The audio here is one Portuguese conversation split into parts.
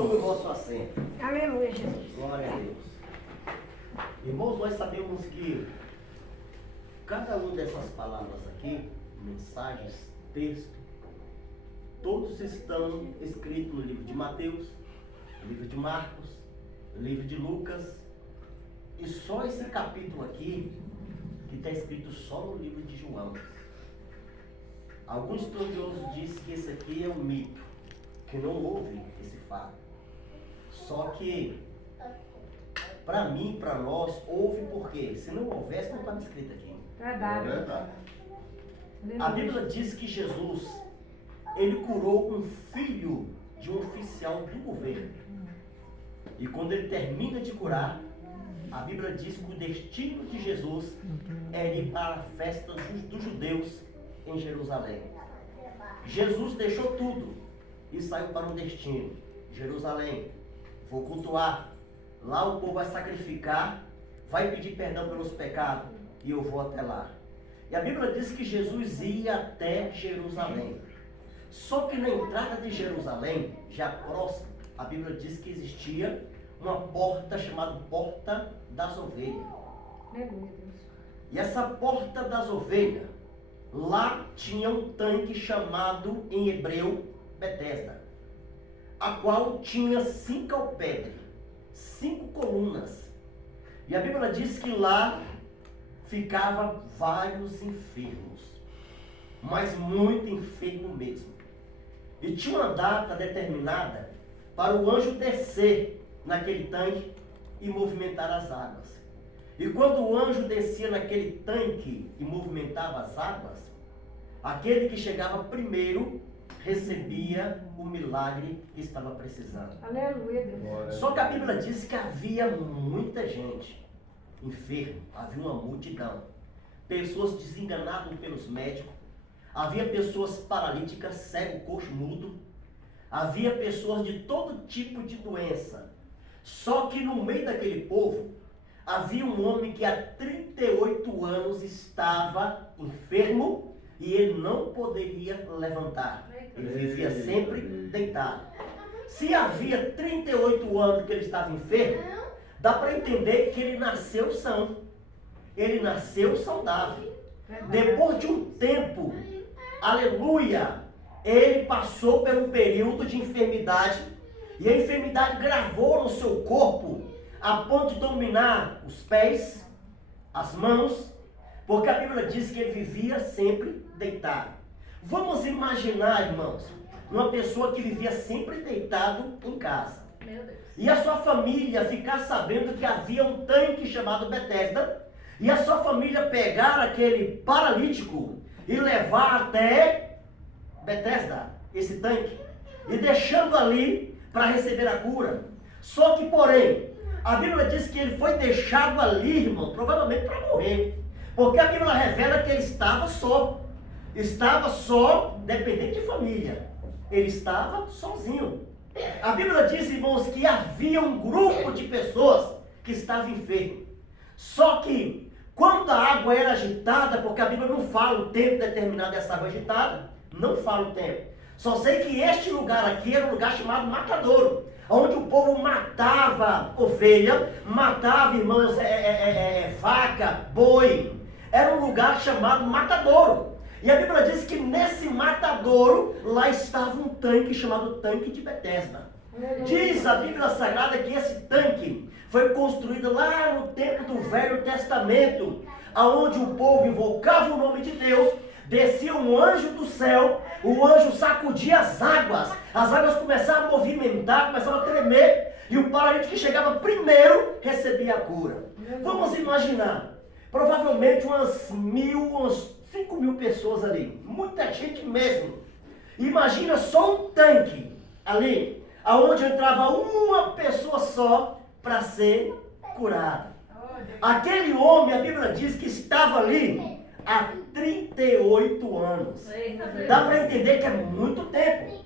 Tome o vosso assento. Aleluia, Jesus. Glória a Deus. Irmãos, nós sabemos que cada uma dessas palavras aqui, mensagens, texto, todos estão escritos no livro de Mateus, no livro de Marcos, no livro de Lucas, e só esse capítulo aqui, que está escrito só no livro de João. Alguns estudiosos dizem que esse aqui é um mito, que não houve esse fato. Só que, para mim, para nós, houve porque, se não houvesse, não estava escrito aqui. Verdade. É verdade. A Bíblia diz que Jesus, ele curou um filho de um oficial do governo. E quando ele termina de curar, a Bíblia diz que o destino de Jesus era ir para a festa dos judeus em Jerusalém. Jesus deixou tudo e saiu para um destino, Jerusalém. Vou cultuar. Lá o povo vai sacrificar, vai pedir perdão pelos pecados e eu vou até lá. E a Bíblia diz que Jesus ia até Jerusalém. Só que na entrada de Jerusalém, já próximo, a Bíblia diz que existia uma porta chamada Porta das Ovelhas. E essa Porta das Ovelhas, lá tinha um tanque chamado em hebreu Betesda, a qual tinha 5 alpedres, 5 colunas. E a Bíblia diz que lá ficava vários enfermos, mas muito enfermo mesmo. E tinha uma data determinada para o anjo descer naquele tanque e movimentar as águas. E quando o anjo descia naquele tanque e movimentava as águas, aquele que chegava primeiro recebia o milagre que estava precisando. Aleluia, Deus. Só que a Bíblia diz que havia muita gente enferma, havia uma multidão, pessoas desenganadas pelos médicos, havia pessoas paralíticas, cego, coxo, mudo, havia pessoas de todo tipo de doença. Só que no meio daquele povo havia um homem que há 38 anos estava enfermo e ele não poderia levantar. Ele vivia sempre deitado. Se havia 38 anos que ele estava enfermo, dá para entender que ele nasceu são. Ele nasceu saudável. Depois de um tempo, aleluia, ele passou por um período de enfermidade. E a enfermidade gravou no seu corpo, a ponto de dominar os pés, as mãos, porque a Bíblia diz que ele vivia sempre deitado. Vamos imaginar, irmãos, uma pessoa que vivia sempre deitado em casa. Meu Deus. E a sua família ficar sabendo que havia um tanque chamado Betesda, e a sua família pegar aquele paralítico e levar até Betesda, esse tanque, e deixando ali para receber a cura. Só que, porém, a Bíblia diz que ele foi deixado ali, irmão, provavelmente para morrer. Porque a Bíblia revela que ele estava só. Estava só, dependente de família. Ele estava sozinho. A Bíblia diz, irmãos, que havia um grupo de pessoas que estavam enfermas. Só que, quando a água era agitada, porque a Bíblia não fala o tempo determinado dessa água agitada, não fala o tempo. Só sei que este lugar aqui era um lugar chamado Matadouro, onde o povo matava ovelha, matava, irmãos, vaca, boi. Era um lugar chamado Matadouro. E a Bíblia diz que nesse matadouro, lá estava um tanque chamado Tanque de Betesda. Diz a Bíblia Sagrada que esse tanque foi construído lá no tempo do Velho Testamento, aonde o povo invocava o nome de Deus, descia um anjo do céu, o anjo sacudia as águas começavam a movimentar, começavam a tremer, e o paralítico que chegava primeiro recebia a cura. Vamos imaginar, provavelmente umas 5 mil pessoas ali, muita gente mesmo. Imagina só um tanque ali, aonde entrava uma pessoa só para ser curada. Aquele homem, a Bíblia diz que estava ali há 38 anos. Dá para entender que é muito tempo.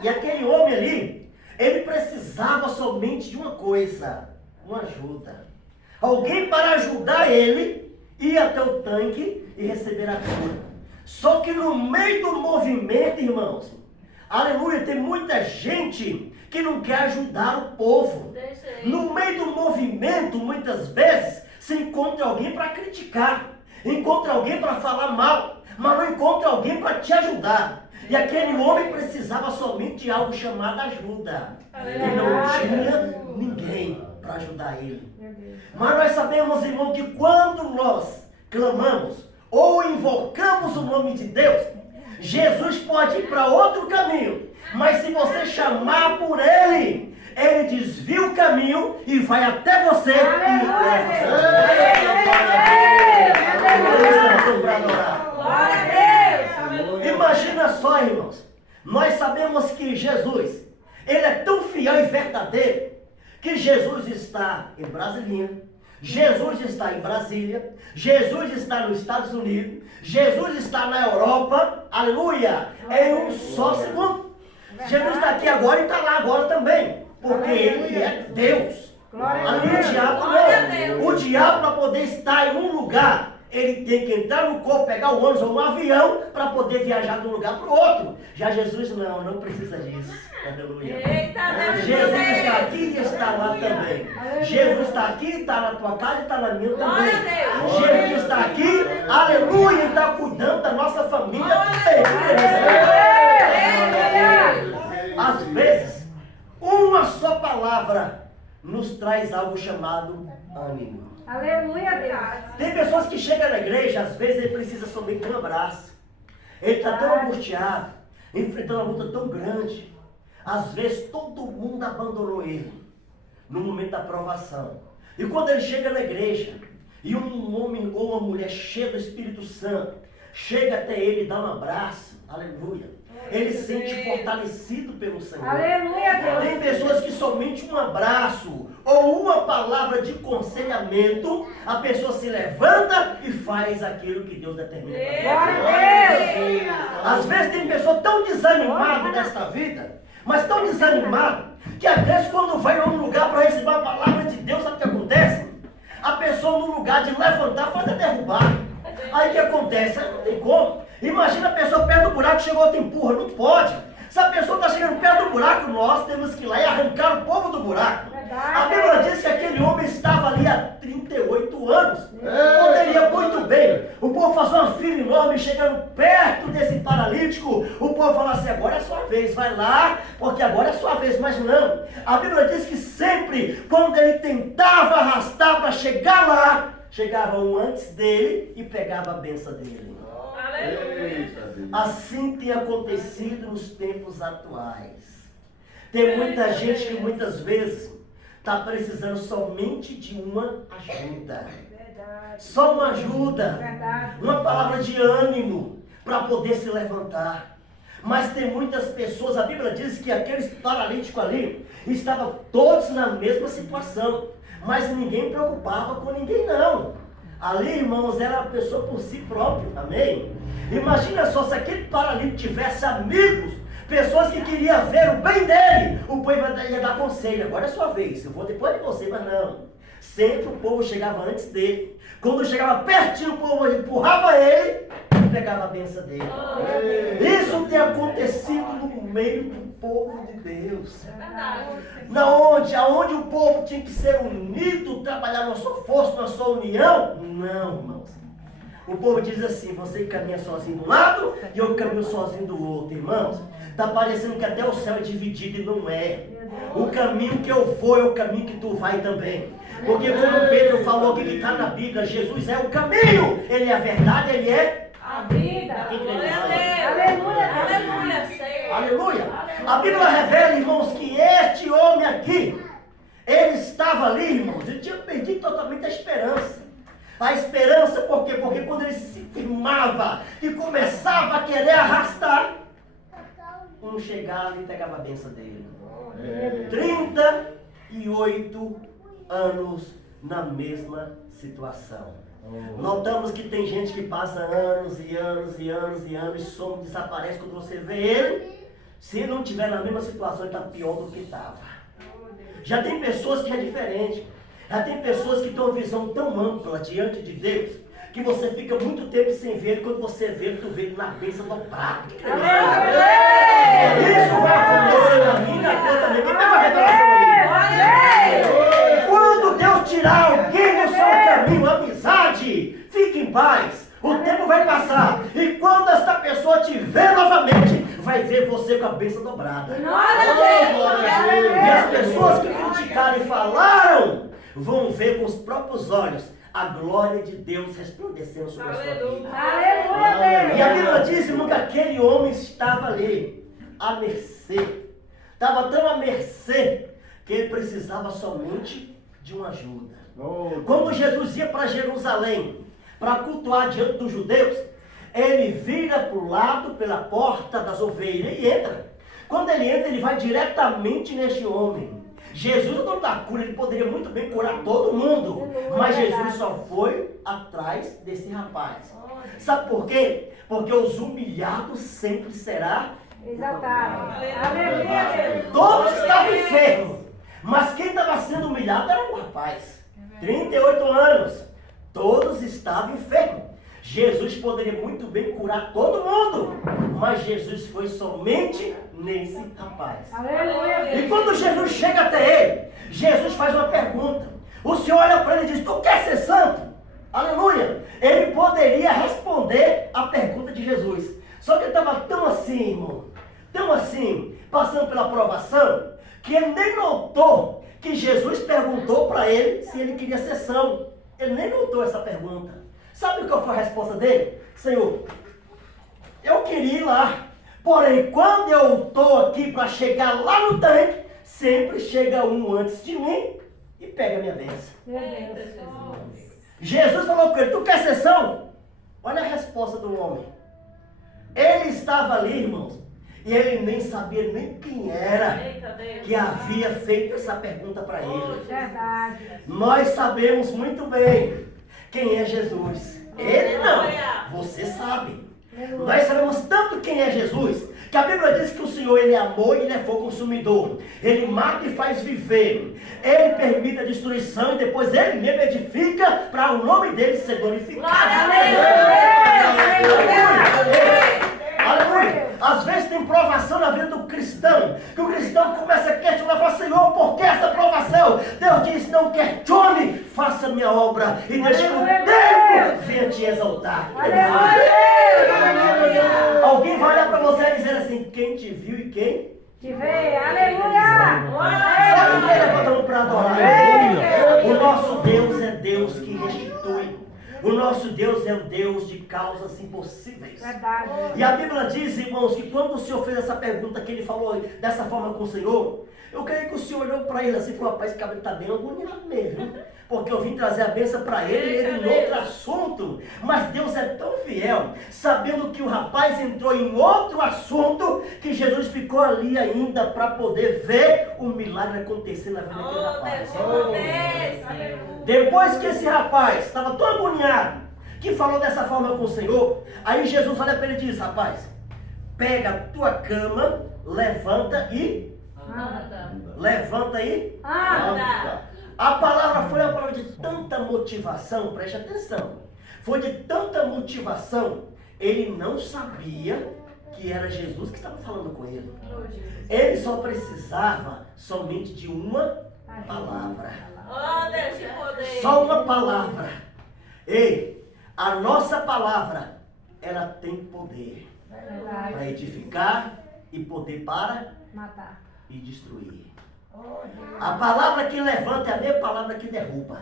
E aquele homem ali, ele precisava somente de uma coisa, uma ajuda. Alguém para ajudar ele ir até o tanque e receber a cura. Só que no meio do movimento, irmãos, Aleluia, tem muita gente que não quer ajudar o povo. No meio do movimento, muitas vezes, se encontra alguém para criticar, encontra alguém para falar mal, mas não encontra alguém para te ajudar. E aquele homem precisava somente de algo chamado ajuda. E não tinha ninguém para ajudar ele. Mas nós sabemos, irmão, que quando nós clamamos ou invocamos o nome de Deus, Jesus pode ir para outro caminho. Mas se você chamar por Ele, Ele desvia o caminho e vai até você e leva. Imagina só, irmãos. Nós sabemos que Jesus, Ele é tão fiel e verdadeiro, que Jesus está em Brasília, Jesus está em Brasília, Jesus está nos Estados Unidos, Jesus está na Europa, aleluia, em um só segundo. Jesus está aqui agora e está lá agora também, porque Ele é Deus. Aleluia, o diabo não. O diabo, para poder estar em um lugar, ele tem que entrar no corpo, pegar o ônibus ou um avião para poder viajar de um lugar para o outro. Já Jesus não precisa disso. Aleluia. Jesus está aqui e está lá também. Jesus está aqui, está na tua casa e está na minha também. Jesus está aqui, aleluia, e está cuidando da nossa família também. Às vezes, uma só palavra nos traz algo chamado ânimo. Aleluia, Deus. Tem pessoas que chegam na igreja, às vezes ele precisa somente de um abraço. Ele está tão angustiado, enfrentando uma luta tão grande. Às vezes todo mundo abandonou ele no momento da provação. E quando ele chega na igreja, e um homem ou uma mulher cheia do Espírito Santo, chega até ele e dá um abraço, aleluia. Ele se sente fortalecido pelo Senhor. Aleluia, Deus. Tem pessoas que somente um abraço ou uma palavra de aconselhamento, a pessoa se levanta e faz aquilo que Deus determina para ela. Às vezes tem pessoa tão desanimada nesta vida, mas tão desanimada, que às vezes quando vai a um lugar para receber a palavra de Deus, sabe o que acontece? A pessoa no lugar de levantar faz a derrubar. Aí o que acontece? Não tem como. Imagina a pessoa perto do buraco, chegou outra empurra, não pode. Se a pessoa está chegando perto do buraco, nós temos que ir lá e arrancar o povo do buraco. A Bíblia diz que aquele homem estava ali há 38 anos. Poderia muito bem. O povo fazia uma fila enorme, chegando perto desse paralítico. O povo falou assim, agora é a sua vez, vai lá, porque agora é a sua vez. Mas não. A Bíblia diz que sempre, quando ele tentava arrastar para chegar lá, chegava um antes dele e pegava a benção dele. Assim tem acontecido nos tempos atuais. Tem muita gente que muitas vezes está precisando somente de uma ajuda. Só uma ajuda. Uma palavra de ânimo para poder se levantar. Mas tem muitas pessoas, a Bíblia diz que aqueles paralíticos ali estavam todos na mesma situação. Mas ninguém preocupava com ninguém não. Ali, irmãos, era a pessoa por si próprio, amém? Imagina só, se aquele paralítico tivesse amigos, pessoas que queriam ver o bem dele, o povo ia dar conselho, agora é sua vez, eu vou depois de você, mas não. Sempre o povo chegava antes dele. Quando chegava pertinho, o povo empurrava ele e pegava a benção dele. Isso tem acontecido no meio do povo de Deus. Aonde o povo tinha que ser unido, trabalhar na sua força, na sua união. Não, irmãos. O povo diz assim, você caminha sozinho de um lado e eu caminho sozinho do outro, irmãos. Está parecendo que até o céu é dividido e não é. O caminho que eu vou é o caminho que tu vai também. Porque como Pedro falou aqui que está na Bíblia, Jesus é o caminho, Ele é a verdade, Ele é a vida. Aleluia. Aleluia. A Bíblia revela, irmãos, que este homem aqui, ele estava ali, irmãos, ele tinha perdido totalmente a esperança. A esperança por quê? Porque quando ele se firmava e começava a querer arrastar, um chegava e pegava a benção dele. 38 anos na mesma situação. Notamos que tem gente que passa anos e anos e anos e anos e some, desaparece quando você vê ele. Se não estiver na mesma situação, ele está pior do que estava. Já tem pessoas que é diferente. Já tem pessoas que têm uma visão tão ampla diante de Deus, que você fica muito tempo sem ver ele, quando você vê ele, tu vê ele na bênção dobrada. Isso vai acontecer na minha vida também. Quem pegou a revelação aí? Quando Deus tirar alguém do seu caminho, amizade, fique em paz. O tempo vai passar. E quando esta pessoa te ver novamente, vai ver você com a bênção dobrada. E as pessoas que criticaram e falaram, vão ver com os próprios olhos a glória de Deus resplandecendo sobre a sua vida. Aleluia. E a Bíblia diz, irmão, que aquele homem estava ali, à mercê. Estava tão à mercê, que ele precisava somente de uma ajuda. Quando Jesus ia para Jerusalém, para cultuar diante dos judeus, ele vira para o lado, pela porta das ovelhas, e entra. Quando ele entra, ele vai diretamente neste homem. Jesus, o dono da cura, ele poderia muito bem curar todo mundo, mas Jesus só foi atrás desse rapaz. Sabe por quê? Porque os humilhados sempre será Exaltado. Aleluia. Todos estavam enfermos, mas quem estava sendo humilhado era um rapaz, 38 anos, todos estavam enfermos. Jesus poderia muito bem curar todo mundo, mas Jesus foi somente nesse rapaz. Aleluia. E quando Jesus chega até ele, Jesus faz uma pergunta. O Senhor olha para ele e diz, tu quer ser santo? Aleluia. Ele poderia responder a pergunta de Jesus. Só que ele estava tão assim, irmão, tão assim, passando pela provação, que ele nem notou que Jesus perguntou para ele se ele queria ser santo. Ele nem notou essa pergunta. Sabe qual foi a resposta dele? Senhor, eu queria ir lá, porém quando eu estou aqui para chegar lá no tanque, sempre chega um antes de mim e pega a minha bênção. Jesus falou com ele, tu quer ser são? Olha a resposta do homem. Ele estava ali, irmãos, e ele nem sabia nem quem era que havia feito essa pergunta para ele. Verdade. Nós sabemos muito bem quem é Jesus. Ele não, você sabe. Nós sabemos tanto quem é Jesus, que a Bíblia diz que o Senhor, ele é amor e ele é fogo consumidor. Ele mata e faz viver. Ele permite a destruição e depois ele mesmo edifica para o nome dele ser glorificado. Aleluia! Às vezes tem provação na vida do cristão, que o cristão começa a questionar, fala, Senhor, por que essa provação? Deus diz, não questione, faça minha obra e deixe que o tempo venha te exaltar. Alguém vai olhar para você e dizer assim, quem te viu e quem te vê. Aleluia. Sabe o que levantamos para adorar? O nosso Deus é Deus que restitui. O nosso Deus é o Deus de causas impossíveis. Verdade. E a Bíblia diz, irmãos, que quando o Senhor fez essa pergunta, que ele falou dessa forma com o Senhor, eu creio que o Senhor olhou para ele assim e falou, rapaz, esse cabelo está bem agoniado mesmo. Porque eu vim trazer a bênção para ele e ele em outro assunto. Mas Deus é tão fiel, sabendo que o rapaz entrou em outro assunto, que Jesus ficou ali ainda para poder ver o milagre acontecer na vida daquele rapaz. Depois que esse rapaz estava tão agoniado, que falou dessa forma com o Senhor, aí Jesus olha para ele e diz, rapaz, pega a tua cama, levanta e... Levanta e... A palavra foi uma palavra de tanta motivação, preste atenção. Foi de tanta motivação, ele não sabia que era Jesus que estava falando com ele. Ele só precisava somente de uma palavra. Só uma palavra. Ei, a nossa palavra, ela tem poder para edificar e poder para matar e destruir. A palavra que levanta é a mesma palavra que derruba.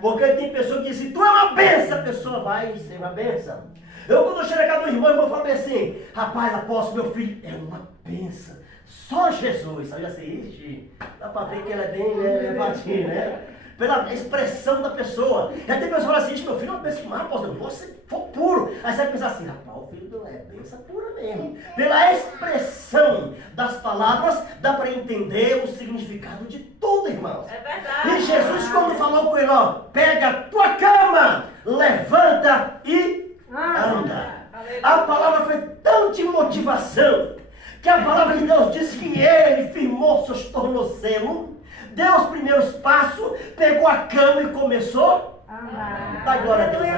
Porque tem pessoa que diz, tu é uma benção, a pessoa vai ser uma benção. Eu quando eu chego na casa do irmão, eu falo assim, rapaz, apóstolo, meu filho é uma benção. Só Jesus. Aí assim, ixi, dá para ver que ela é bem levadinha, né? Pela expressão da pessoa. E até pessoa fala assim, meu filho é uma benção demais, apóstolo, você for puro. Aí você vai pensar assim, rapaz, o filho do é benção pura mesmo. Pela expressão das palavras, dá para entender o significado de tudo, irmãos. É verdade. E Jesus, quando falou com ele, ó, pega a tua cama, levanta e anda. A palavra foi tão de motivação, que a palavra de Deus diz que ele firmou seus tornozelos, deu os primeiros passos, pegou a cama e começou a Dá glória a Deus aí.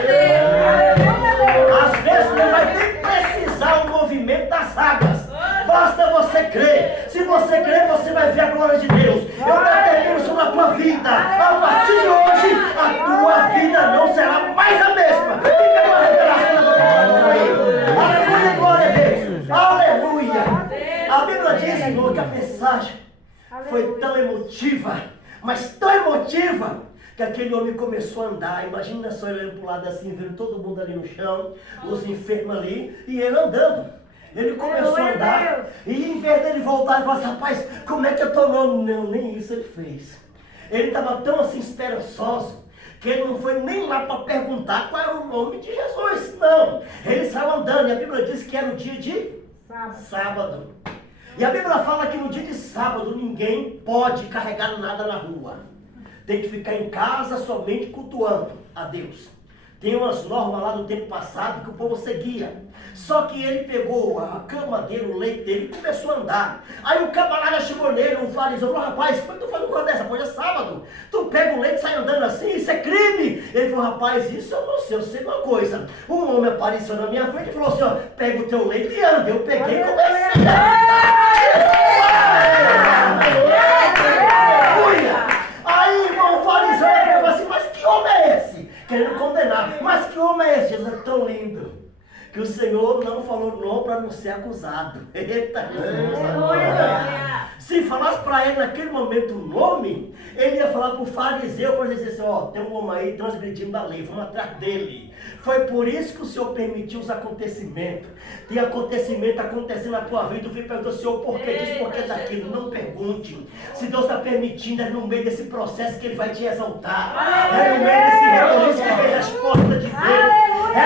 Aleluia, Às vezes não vai nem precisar o movimento das águas. Basta você crer. Se você crer, você vai ver a glória de Deus. Eu determino sobre a tua vida. A partir de hoje, a tua vida não será mais a mesma. Fica uma revelação da glória aí. Aleluia, glória a Deus. Aleluia. A Bíblia diz, irmão, que a mensagem foi tão emotiva, mas tão emotiva, que aquele homem começou a andar. Imagina só ele olhando para o lado assim, vendo todo mundo ali no chão, os enfermos ali, e ele andando. Ele começou a andar, e em vez dele voltar e falar assim, rapaz, como é que eu estou? Não, nem isso ele fez. Ele estava tão assim esperançoso, que ele não foi nem lá para perguntar qual era o nome de Jesus, não. Ele saiu andando, e a Bíblia diz que era o dia de sábado. E a Bíblia fala que no dia de sábado ninguém pode carregar nada na rua. Tem que ficar em casa somente cultuando a Deus. Tem umas normas lá do tempo passado que o povo seguia. Só que ele pegou a cama dele, o leite dele e começou a andar. Aí o camarada chegou nele, um fariseu, falou, rapaz, como é que tu faz uma coisa dessa? Pois é sábado. Tu pega o leite e sai andando assim, isso é crime. Ele falou, rapaz, isso eu não sei, eu sei uma coisa. Um homem apareceu na minha frente e falou assim, ó, pega o teu leite e anda. Eu peguei e comecei Aí, irmão, o fariseu falou assim, mas que homem é esse? Querendo condenar. Mas que homem é esse? Jesus é tão lindo que o Senhor não falou não para não ser acusado. Eita, Jesus. Se falasse para ele naquele momento o nome, ele ia falar para o fariseu, para dizer assim, ó, tem um homem aí transgredindo a lei, vamos atrás dele. Foi por isso que o Senhor permitiu os acontecimentos. Tem acontecimento acontecendo na tua vida, tu fica perguntando, Senhor, por que disso, por que daquilo? Não pergunte. Se Deus está permitindo, é no meio desse processo que Ele vai te exaltar. É no meio desse reconhecimento que vem a resposta de Deus. É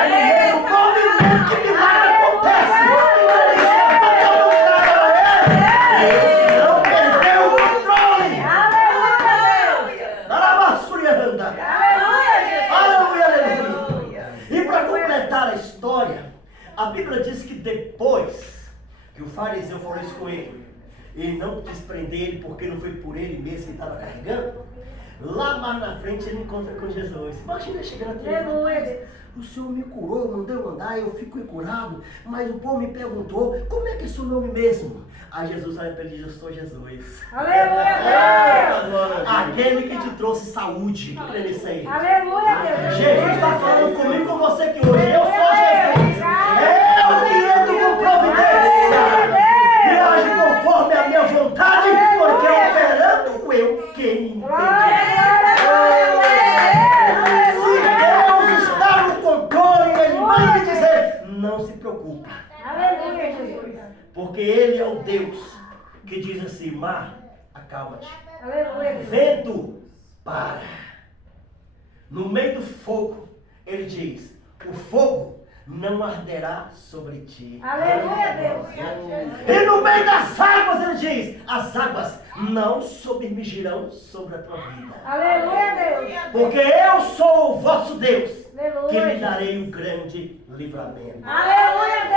no meio do movimento que milagre acontece. Ele não perdeu o controle. Aleluia. E para completar a história, a Bíblia diz que depois que o fariseu falou isso com ele, ele não quis prender ele porque não foi por ele mesmo que estava carregando. Lá mais na frente ele encontra com Jesus. Imagina chegando até o Senhor me curou, mandou eu andar, eu fico curado. Mas o povo me perguntou, como é que é seu nome mesmo? Aí Jesus olha para ele e diz, eu sou Jesus. Aleluia, aquele que te trouxe saúde. Crê nisso aí. aleluia, Deus. Jesus está falando comigo e com você que hoje eu sou Jesus. Eu que entro com providência. E age conforme a minha vontade, porque operando eu quem entende. Não se preocupa. Aleluia, Jesus. Porque Ele é o Deus que diz assim, mar, acalma-te. Aleluia, Deus. Vento, para. No meio do fogo, Ele diz, o fogo não arderá sobre ti. Aleluia, Deus. E no meio das águas, Ele diz, as águas não submergirão sobre a tua vida. Aleluia, Deus. Porque eu sou o vosso Deus, que lhe Aleluia. darei um grande livramento. Aleluia, O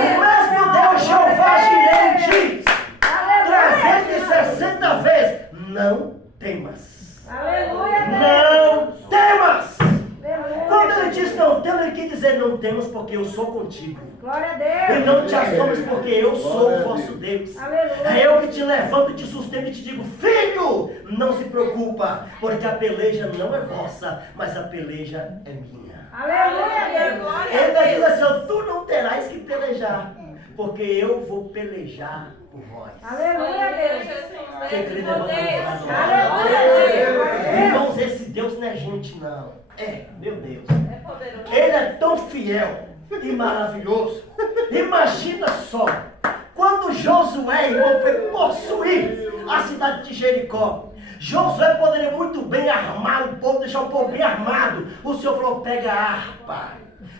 Deus. mesmo Deus, Jeová Jireh, diz, Aleluia. 360 vezes, não temas. Aleluia, Deus. Não temas. Aleluia. Quando ele diz não temas, ele quer dizer não temas porque eu sou contigo. Glória a E Deus. não te assombres porque eu sou o vosso Deus. Aleluia. É eu que te levanto e te sustento e te digo, filho, não se preocupa, porque a peleja não é vossa, mas a peleja é minha. Aleluia, Deus. Ele diz assim, tu não terás que pelejar, porque eu vou pelejar por vós. Aleluia, Deus. Quem crê, levanta a mão. Aleluia, Deus. Irmãos, esse Deus não é gente não. É, meu Deus. Ele é tão fiel e maravilhoso. Imagina só, quando Josué, irmão, foi possuir a cidade de Jericó. Josué poderia muito bem armar o povo, deixar o povo bem armado. O Senhor falou, pega a harpa,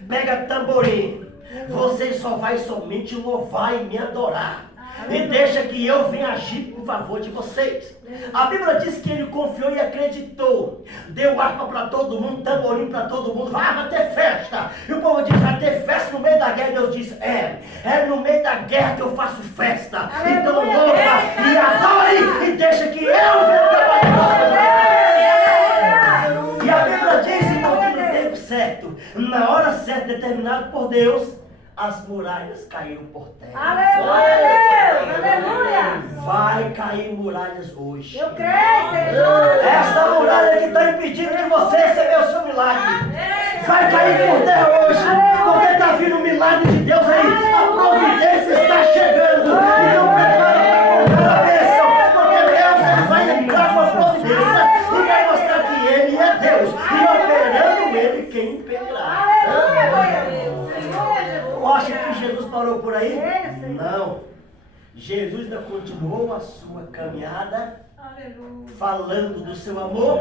pega tamborim. Você só vai somente louvar e me adorar. E deixa que eu venha agir em favor de vocês. A Bíblia diz que ele confiou e acreditou. Deu harpa para todo mundo, tamborim para todo mundo. Vai ter festa. E o povo diz, vai ter festa no meio da guerra. Deus diz, é no meio da guerra que eu faço festa. Então louva e adore e deixa que eu venha trabalhar. E a Bíblia diz governado por Deus, as muralhas caíram por terra. Aleluia, Deus. Aleluia. Vai cair muralhas hoje. Eu creio, Senhor. Esta muralha que está impedindo de você receber o seu milagre vai cair por terra hoje, porque está vindo o milagre de Deus aí. A providência está chegando. Então prepara para a bênção, porque Deus vai entrar com a providência e vai mostrar que Ele é Deus. E operando Ele, quem impedirá? Acha que Jesus parou por aí? Não. Jesus ainda continuou a sua caminhada, falando do seu amor,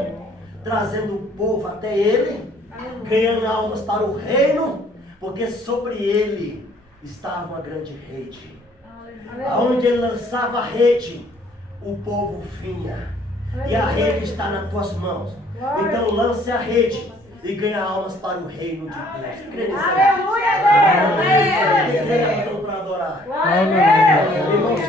trazendo o povo até Ele, ganhando almas para o reino, porque sobre Ele estava uma grande rede. Aonde Ele lançava a rede, o povo vinha. E a rede está nas tuas mãos. Então lance a rede e ganha almas para o reino de Deus. Crê nisso? Aleluia, Deus. Para adorar. Glória a Deus. Irmãos,